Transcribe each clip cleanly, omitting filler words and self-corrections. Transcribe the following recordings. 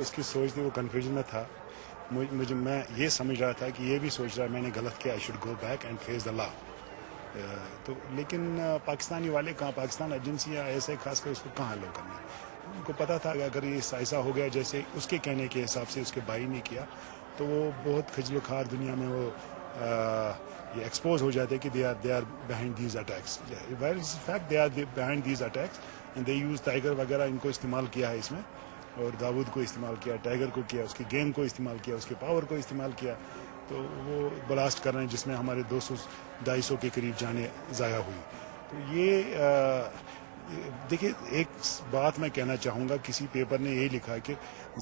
اس کی سوچ تھی وہ کنفیوژن میں تھا. مجھے میں یہ سمجھ رہا تھا کہ یہ بھی سوچ رہا ہے میں نے غلط کیا, I should go back and face the law. تو لیکن پاکستانی والے کہاں, پاکستان ایجنسیاں ایسے خاص کر اس کو کہاں لو کرنا. ان کو پتا تھا کہ اگر یہ ایسا ہو گیا جیسے اس کے کہنے کے حساب سے اس کے بھائی نے کیا تو وہ بہت خجل و خوار دنیا میں وہ یہ ایکسپوز ہو جاتے کہ they are behind these attacks. Where is fact they are behind these attacks and they use tiger وغیرہ ان کو استعمال کیا ہے اس میں, اور داود کو استعمال کیا, ٹائیگر کو کیا, اس کی گیم کو استعمال کیا, اس کے پاور کو استعمال کیا. تو وہ بلاسٹ کر رہے ہیں جس میں ہمارے 200-250 کے قریب جانیں ضائع ہوئی. تو یہ دیکھیے ایک بات میں کہنا چاہوں گا, کسی پیپر نے یہ لکھا کہ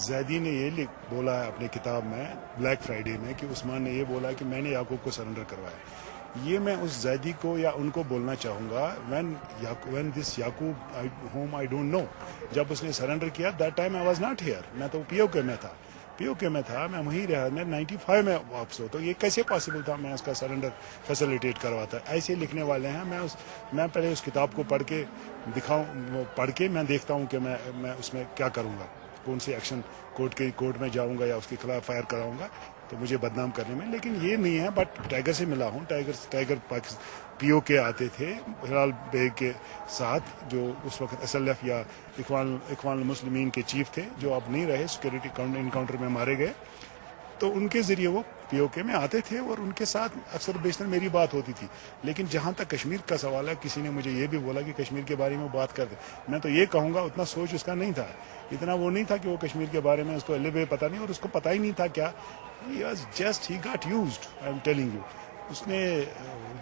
زیدی نے یہ بولا ہے اپنے کتاب میں بلیک فرائیڈے میں کہ عثمان نے یہ بولا کہ میں نے یعقوب کو سرنڈر کروایا. یہ میں اس زیدی کو یا ان کو بولنا چاہوں گا when this Yaqub whom I don't know, جب اس نے سرنڈر کیا that time I was not here, میں تو پی او کے میں تھا, میں وہیں رہا, میں 95 میں واپس ہو. تو یہ کیسے پاسبل تھا میں اس کا سرنڈر فیسیلیٹیٹ کرواتا. ایسے لکھنے والے ہیں. میں پہلے اس کتاب کو پڑھ کے میں دیکھتا ہوں کہ میں اس میں کیا کروں گا, کون سی ایکشن کورٹ میں جاؤں گا یا اس کے خلاف فائر کراؤں گا تو مجھے بدنام کرنے میں. لیکن یہ نہیں ہے. بٹ ٹائیگر سے ملا ہوں, ٹائیگر پی او کے آتے تھے ہلال بیگ کے ساتھ جو اس وقت SLF یا اخوان المسلمین کے چیف تھے, جو اب نہیں رہے, سیکورٹی انکاؤنٹر میں مارے گئے. تو ان کے ذریعے وہ پی او کے میں آتے تھے اور ان کے ساتھ اکثر بیشتر میری بات ہوتی تھی. لیکن جہاں تک کشمیر کا سوال ہے, کسی نے مجھے یہ بھی بولا کہ کشمیر کے بارے میں بات کر دیں. میں تو یہ کہوں گا اتنا سوچ اس کا نہیں تھا, اتنا وہ نہیں تھا کہ وہ کشمیر کے بارے میں اس کو پتہ نہیں, اور اس کو پتہ ہی نہیں تھا کیا. he got used, I'm telling you. اس نے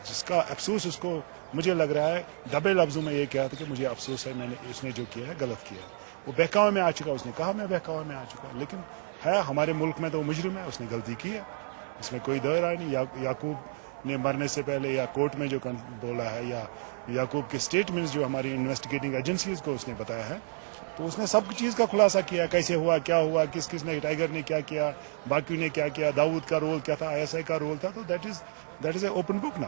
جس کا افسوس اس کو مجھے لگ رہا ہے دبے لفظوں میں یہ کہا تھا کہ مجھے افسوس ہے اس نے جو کیا ہے غلط کیا ہے. وہ بہکاوے میں آ چکا, اس نے کہا میں بہکاوے میں آ چکا, لیکن ہے ہمارے ملک میں تو وہ مجرم ہے, اس نے غلطی کی ہے, اس میں کوئی دو رائے نہیں. یعقوب نے مرنے سے پہلے یا کورٹ میں جو بولا ہے یا یعقوب کے اسٹیٹمنٹس جو ہماری انویسٹیگیٹنگ ایجنسیز کو اس نے بتایا ہے, تو اس نے سب چیز کا خلاصہ کیا, کیسے ہوا, کیا ہوا, کس نے, ٹائیگر نے کیا کیا, باقی نے کیا کیا, داؤد کا رول کیا تھا, ISI کا رول تھا. تو that is a open book نا.